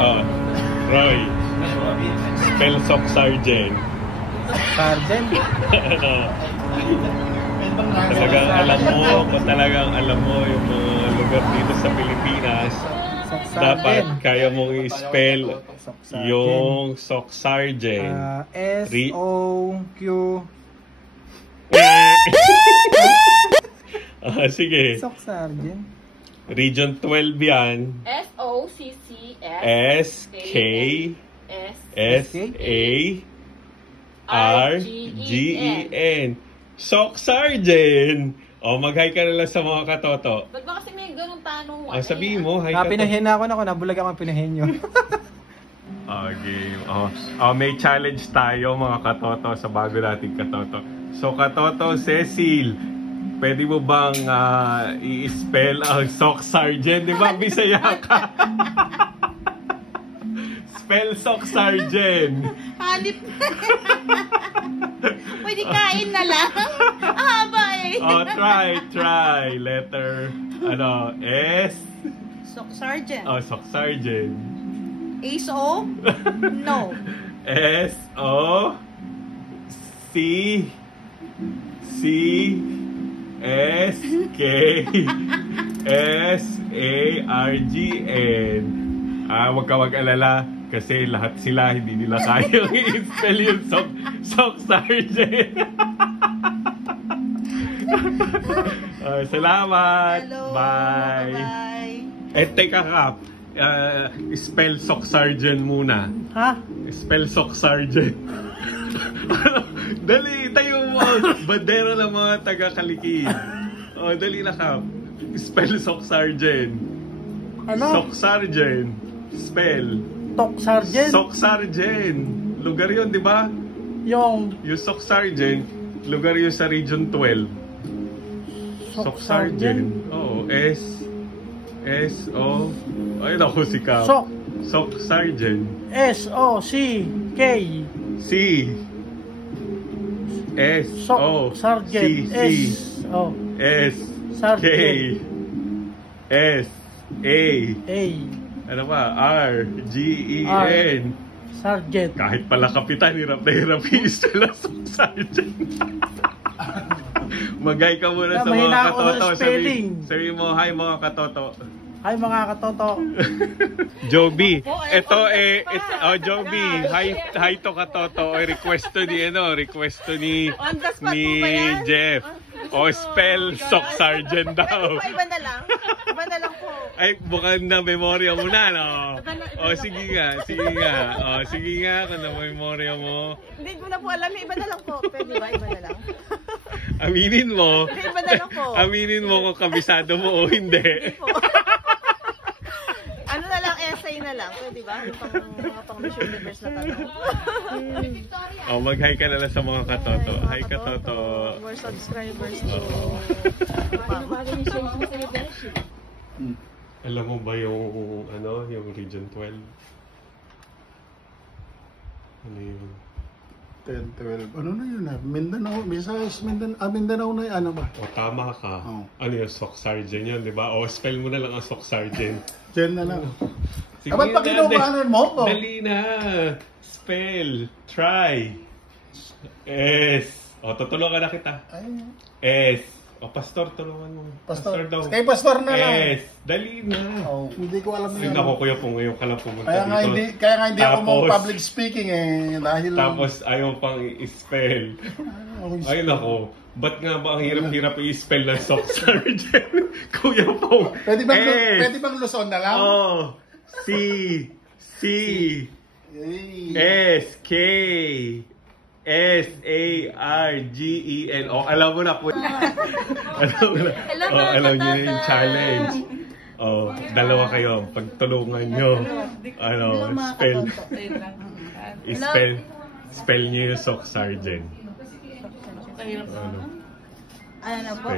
Oh, Roy. Spell sock sergeant. Sergeant? Ano? Talagang alam mo yung mga lugar dito sa Pilipinas. Dapat kaya mong i-spell yung sock sergeant. S-O-Q. Sige. Sock sergeant. Region 12 yan. S-O-C-C-S-A-R-G-E-N. Sock sergeant. Mag-hi ka na lang sa mga katoto. Ba't ba kasi may ganung tanong? Sabihin mo, hi ka. Pinahin na ako nabulag ako pinahin nyo. Game. May challenge tayo mga katoto sa bago nating katoto. So katoto Cecil, pwede mo bang i-spell ang sock sergeant? Di ba Bisaya ka? Spell sock sergeant. Halip. Pwede kain na lang. Haba eh. Try. Letter, S. Sock sergeant. Sock sergeant. S-O? No. S-O-C C-S-K-S-A-R-G-N. Huwag ka mag-alala kasi lahat sila hindi nila kayang i-spell yung sock sergeant. Salamat. Hello. Bye. Teka Kap. Spell sock sergeant muna. Ha? Spell sock sergeant. Dali, tayo mo. Bandera ng mga taga-Kaliki. Dali na Kap. Spell sock sergeant. Sock sergeant. Spell. Sock sergeant? Sock sergeant. Lugar yun, di ba? Yung sock sergeant, lugar yun sa Region 12. Sock sergeant. S-O... Ay, naku si Kap. Sock sergeant. S-O-C-K. C. S-O. Sergeant. S-O. S. K. S-A. Ano ba? R-G-E-N. Sergeant. Kahit pala kapitan, hirap na hirap i-spell ang sock sergeant. Mag-hi ka muna sa mga katoto. Sabi mo, hi mga katoto. Hi mga katoto. Joby. Ito Joby. Hi to katoto. Request to ni Jeff. Spell sock sergeant daw. Iba na lang po. Ay, bukan na memorya mo na, no? Sige nga. Sige nga, kung na memorya mo. Hindi ko na po alam. Iba na lang po. Pwede ba? Iba na lang. Aminin mo. Iba na lang po. Aminin mo kung kabisado mo o hindi. Hindi po. Ano na lang, essay na lang. Pwede ba? Mga pang Miss Universe na tanong. Mag-hi ka na lang sa mga katoto. Hi katoto. More subscribers to. Alam mo ba yung Region 12? Ano yun? 10, 12. Ano na yun Mindanao. Visayas, Mindanao na yun. Ano ba? Tama ka. Ano yung sock sergeant yun, di ba? Spell mo na lang ang sock sergeant. Diyan na lang. Sige ba't pa kinukuhanan mo ko? Dali na. Spell. Try. S. Tutulungan na kita. S. Pastor, tulungan mo. Pastor daw. Kay Pastor na lang. S. Dali na. Hindi ko alam yun. Ako kuya po ngayon ka lang pumunta dito. Kaya nga hindi ako mo public speaking dahil... Tapos ayaw pang i-spell. Ay nako. Ba't nga ba ang hirap-hirap i-spell ng sock sergeant? Kuya po. Pwede bang Luzon na lang? C. S. K. S-A-R-G-E-N. Alam mo na po. Alam niyo na yung challenge. Dalawa kayo. Pagtulungan nyo. Spell niyo yung sock sergeant. Ano na po?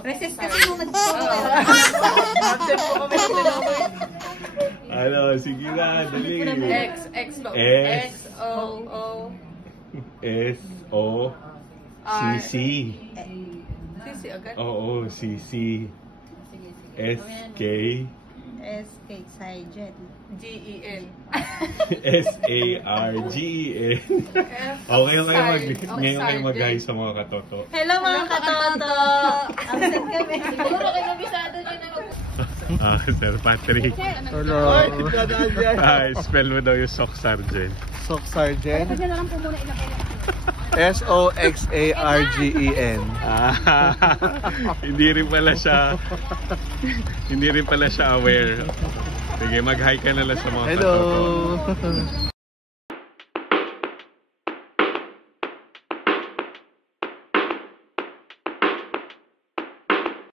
Resist kasi nung Sige na, dali. S-O-C-C. CC agad? C-C. S-K. S.A. Sargent. G-E-N. S-A-R-G-E-N. Okay, ngayon kayo mag-hi sa mga katoto. Hello mga katoto! Absent kami. Siguro kayo nabisado nyo na Sir Patrick. Hello. Spell mo daw yung Sock Sergeant. Sock Sergeant. Kasi na lang po muna ilagay natin. S-O-X-A-R-G-E-N. Hindi rin pala siya aware. Sige, mag-hi ka na lang sa mga katoto. Hello.